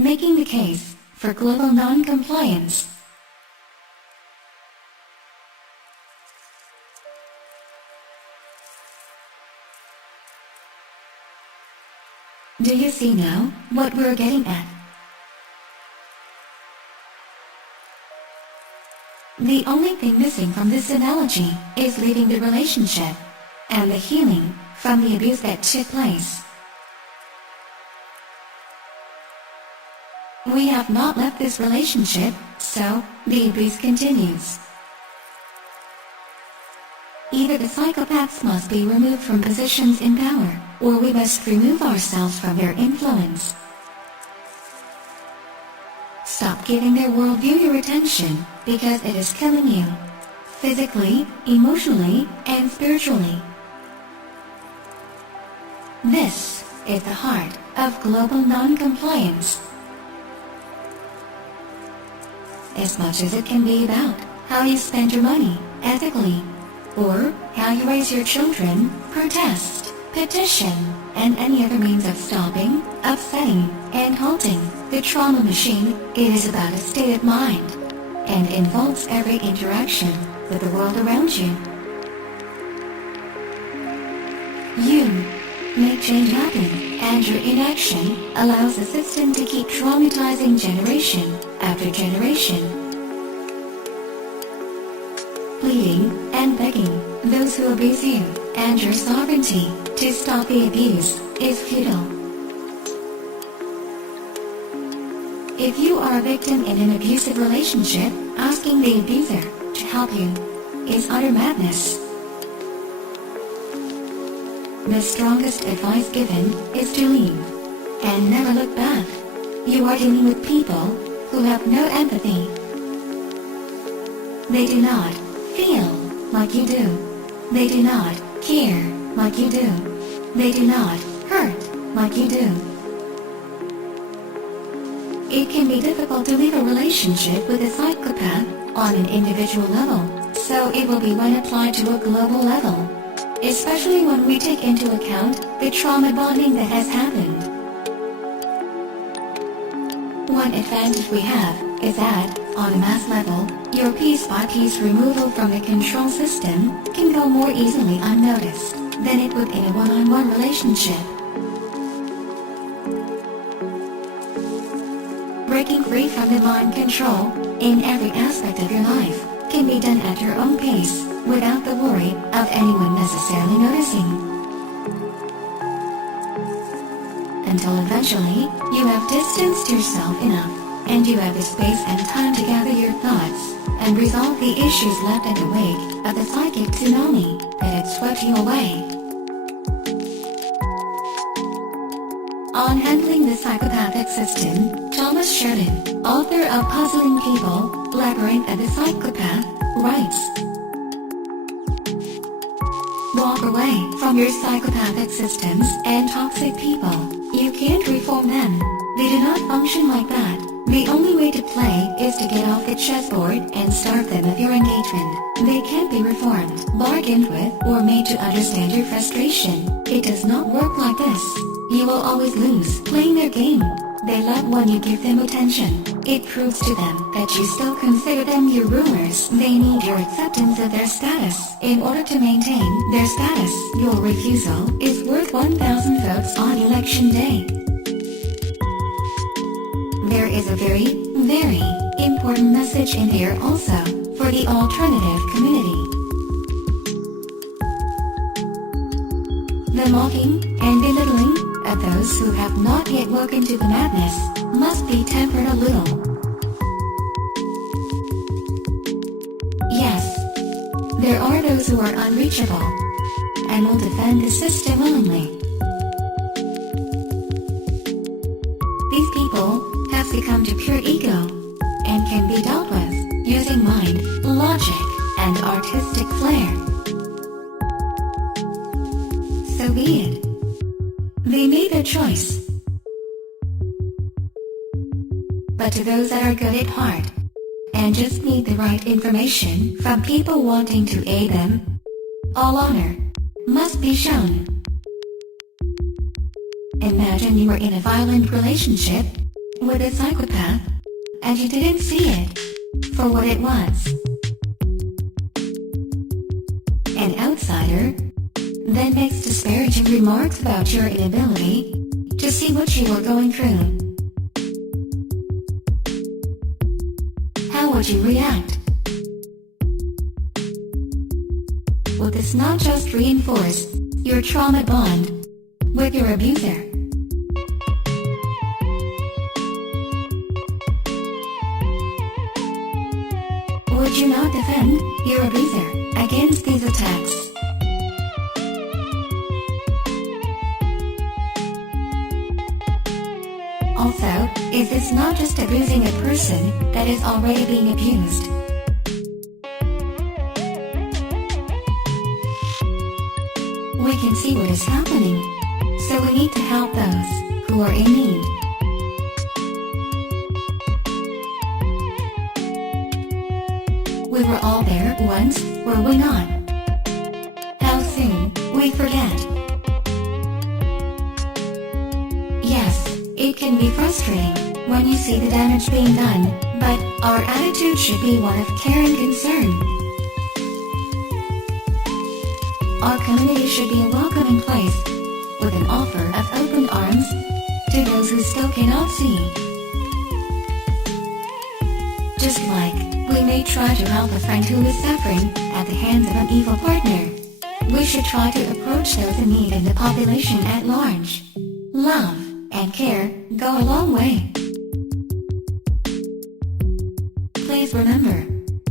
making the case for global non-compliance. Do you see now what we're getting at? The only thing missing from this analogy is leaving the relationship and the healing from the abuse that took place. We have not left this relationship, so the abuse continues. Either the psychopaths must be removed from positions in power, or we must remove ourselves from their influence. Stop giving their worldview your attention, because it is killing you, physically, emotionally, and spiritually. This is the heart of global non-compliance. As much as it can be about how you spend your money ethically, or how you raise your children, protest, petition, and any other means of stopping, upsetting, and halting the trauma machine, it is about a state of mind, and involves every interaction with the world around you. You make change happen, and your inaction allows the system to keep traumatizing generation after generation. Pleading and begging those who abuse you and your sovereignty to stop the abuse is futile. If you are a victim in an abusive relationship, asking the abuser to help you is utter madness. The strongest advice given is to leave and never look back. You are dealing with people who have no empathy. They do not feel like you do. They do not care like you do. They do not hurt like you do. It can be difficult to leave a relationship with a psychopath on an individual level, so it will be when applied to a global level, especially when we take into account the trauma bonding that has happened. One advantage we have is that, on a mass level, your piece-by-piece removal from the control system can go more easily unnoticed than it would in a one-on-one relationship. Breaking free from the mind control in every aspect of your life can be done at your own pace, without the worry of anyone necessarily noticing. Until eventually, you have distanced yourself enough, and you have the space and time to gather your thoughts, and resolve the issues left in the wake of the psychic tsunami that had swept you away. On handling the psychopathic system, Thomas Sheridan, author of Puzzling People, Labyrinth of the Psychopath, writes, walk away from your psychopathic systems and toxic people. You can't reform them. They do not function like that. The only way to play is to get off the chessboard and starve them of your engagement. They can't be reformed, bargained with, or made to understand your frustration. It does not work like this. You will always lose playing their game. They love when you give them attention. It proves to them that you still consider them your rulers. They need your acceptance of their status in order to maintain their status. Your refusal is worth 1,000 votes on election day. There is a very, very important message in here also for the alternative community. The mocking and belittling of those who have not yet woken to the madness must be tempered a little. Yes, there are those who are unreachable and will defend the system willingly. These people have succumbed to pure ego and can be dealt with using mind, logic, and artistic flair. So be it. They made their choice. But to those that are good at heart and just need the right information from people wanting to aid them, all honor must be shown. Imagine you were in a violent relationship with a psychopath, and you didn't see it for what it was. An outsider then makes disparaging remarks about your inability to see what you were going through. How would you react? Will this not just reinforce your trauma bond with your abuser? Would you not defend your abuser against these attacks? Also, is this not just abusing a person that is already being abused? We can see what is happening, so we need to help those who are in need. We were all there once, were we not? How soon we forget. Yes, it can be frustrating when you see the damage being done, but our attitude should be one of care and concern. Our community should be a welcoming place, with an offer of open arms to those who still cannot see. Just like we may try to help a friend who is suffering at the hands of an evil partner, we should try to approach those in need in the population at large. Love and care go a long way. Please remember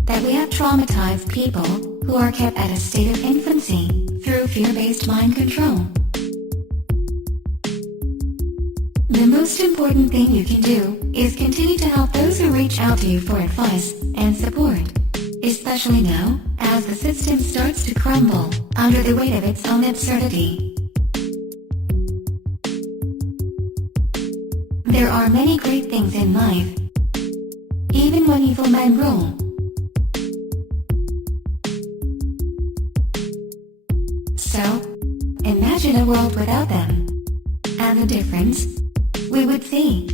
that we have traumatized people who are kept at a state of infancy through fear-based mind control. The most important thing you can do is continue to help those who reach out to you for advice and support, especially now as the system starts to crumble under the weight of its own absurdity. There are many great things in life, even when evil men rule. So, imagine a world without them, and the difference we would see.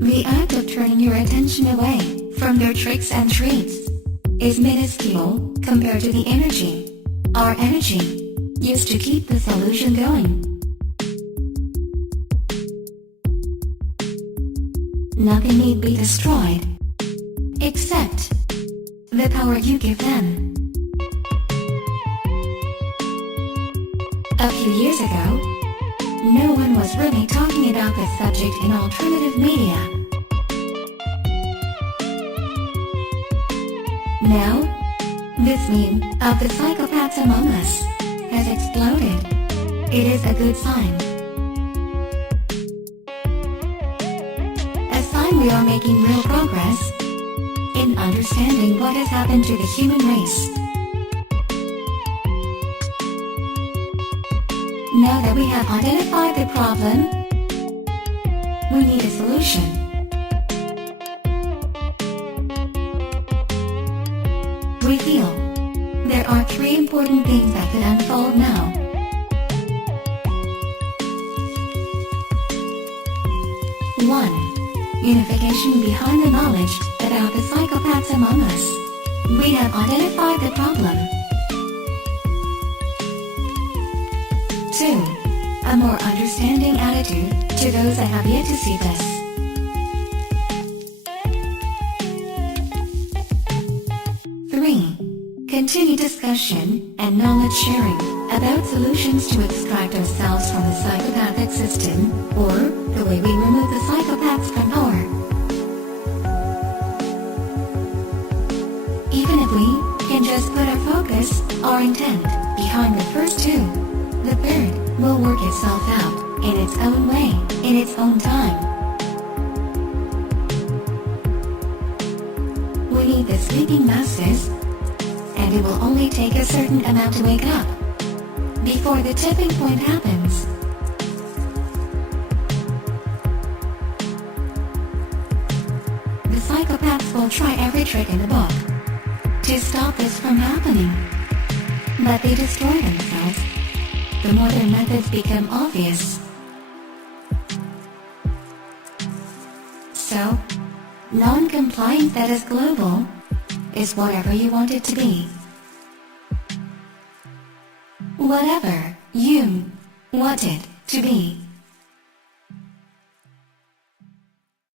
The act of turning your attention away from their tricks and treats is minuscule compared to the energy, our energy, used to keep this illusion going. Nothing need be destroyed, except the power you give them. A few years ago, no one was really talking about this subject in alternative media. Now, this meme of the psychopaths among us has exploded. It is a good sign. A sign we are making real progress in understanding what has happened to the human race. Now that we have identified the problem, we need a solution. We feel there are three important things that could unfold now. One, unification behind the knowledge about the psychopaths among us. We have identified the problem. 2. A more understanding attitude to those that have yet to see this. 3. Continued discussion and knowledge sharing about solutions to extract ourselves from the psychopathic system, or the way we remove the psychopaths from power. Even if we can just put our focus, our intent, behind the first two, the third will work itself out in its own way, in its own time. We need the sleeping masses, and it will only take a certain amount to wake up before the tipping point happens. The psychopaths will try every trick in the book to stop this from happening, but they destroy themselves the more their methods become obvious. So, non-compliant that is global is whatever you want it to be. Whatever you want it to be.